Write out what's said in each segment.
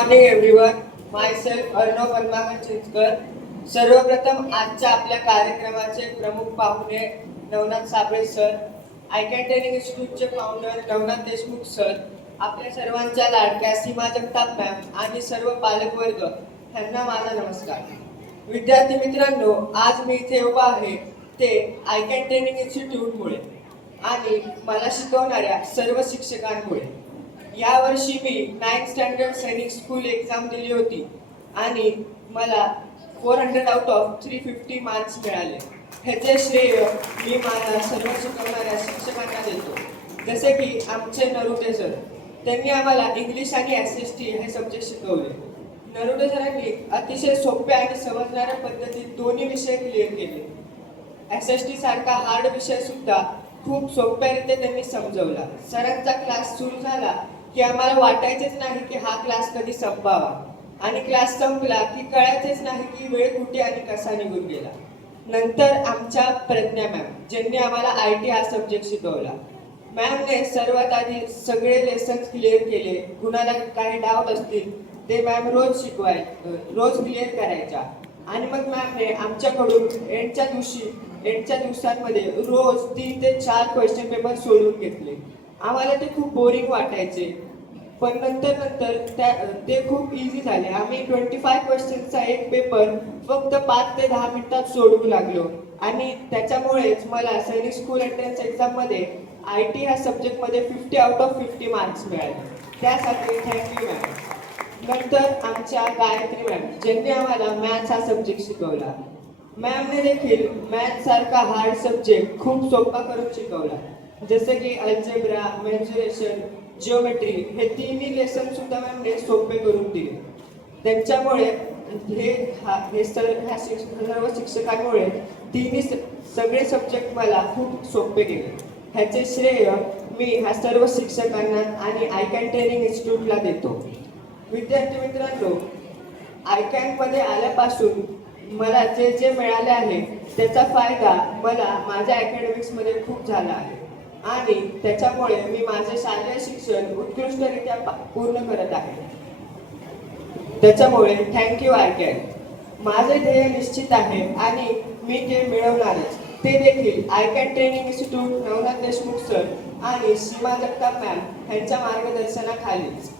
Morning everyone. Myself Arnav Padmakar Chinchkar. सर्वप्रथम आजच्या आपल्या कार्यक्रमाचे प्रमुख पाहुणे Navnath Sable sir, I can training इन्स्टिट्यूटचे फाउंडर नवनाथ देशमुख सर, आपल्या सर्वांच्या लाडक्या सीमा जगताप मॅम आणि सर्व पालकवर्ग यांना माझा नमस्कार. विद्यार्थी मित्रांनो, आज मी इथे उभा आहे ते आय कॅन ट्रेनिंग इन्स्टिट्यूटमुळे आणि मला शिकवणाऱ्या सर्व शिक्षकांमुळे. यावर्षी मी 9th स्टँडर्ड सैनिक स्कूल एक्झाम दिली होती आणि मला 400 आउट ऑफ 350 मार्क्स मिळाले. ह्याचे श्रेय मी माझ्या सर्व शिकवणाऱ्या शिक्षकांना देतो. जसे की आमचे नरुटे सर, त्यांनी आम्हाला इंग्लिश आणि SST हे सब्जेक्ट शिकवले. नरुटे सरांनी अतिशय सोप्या आणि समजणाऱ्या पद्धतीत दोन्ही विषय क्लिअर केले. SST सारखा हार्ड विषय सुद्धा खूप सोप्यारीत्या त्यांनी समजवला. सरांचा क्लास सुरू झाला की आम्हाला वाटायचेच नाही की हा क्लास कधी संपावा आणि क्लास संपला की कळायचेच नाही की वेळ कुठे आणि कसा निघून गेला. नंतर आमच्या प्रज्ञा मॅम, ज्यांनी आम्हाला IT हा सब्जेक्ट शिकवला. मॅमने सर्वात आधी सगळे लेसन्स क्लिअर केले. कुणाला काही डाऊट असतील ते मॅम रोज रोज क्लिअर करायच्या. आणि मग मॅमने आमच्याकडून एंडच्या दिवसांमध्ये रोज 3 ते 4 क्वेश्चन पेपर सोडवून घेतले. आम्हाला ते खूप बोरिंग वाटायचे, पण नंतर ते खूप इझी झाले. आम्ही 25 क्वेश्चनचा एक पेपर फक्त 5 ते 10 मिनिटात सोडवू लागलो आणि त्याच्यामुळेच मला सैनिक स्कूल एंट्रन्स एक्झाममध्ये IT ह्या सब्जेक्टमध्ये 50 आउट ऑफ 50 मार्क्स मिळाले. त्यासाठी थँक्यू मॅम. नंतर आमच्या गायत्री मॅम, ज्यांनी आम्हाला मॅथ्स हा सब्जेक्ट शिकवला. मॅमने देखील मॅथ्स सारखा हार्ड सब्जेक्ट खूप सोपा करून शिकवला. जसे की अल्जेब्रा, मेन्सुरेशन, जिओमेट्री हे तिन्ही लेसन सुद्धा मॅमने सोपे करून दिले. त्यांच्यामुळे सर्व शिक्षकांमुळे तिन्ही सगळे सब्जेक्ट मला खूप सोपे गेले. ह्याचे श्रेय मी ह्या सर्व शिक्षकांना आणि आय कॅन ट्रेनिंग इन्स्टिट्यूटला देतो. विद्यार्थी मित्रांनो, आय कॅनमध्ये आल्यापासून मला जे जे मिळाले आहे त्याचा फायदा मला माझ्या अकॅडमिक्समध्ये खूप झाला आहे आणि त्याच्यामुळे मी माझे शालेय शिक्षण उत्कृष्टरित्या पूर्ण करत आहे. त्याच्यामुळे थँक्यू आय कॅन. माझे ध्येय निश्चित आहे आणि मी ते मिळवणारच. ते देखील I can training institute, Navnath Deshmukh sir आणि सीमा जगताप मॅम यांच्या मार्गदर्शनाखालीच.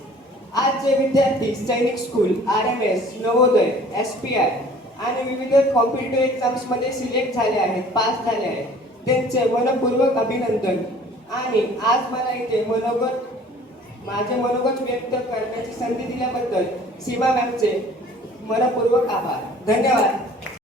आज जे विद्यार्थी सैनिक स्कूल, RMS, नवोदय, SPI आणि विविध कॉम्पिटिटिव्ह एक्झाम्समध्ये सिलेक्ट झाले आहेत, पास झाले आहेत, त्यांचे मनपूर्वक अभिनंदन. आणि आज मला इथे माझे मनोगत व्यक्त करण्याची संधी दिल्याबद्दल सीमा मॅमचे मनपूर्वक आभार. धन्यवाद.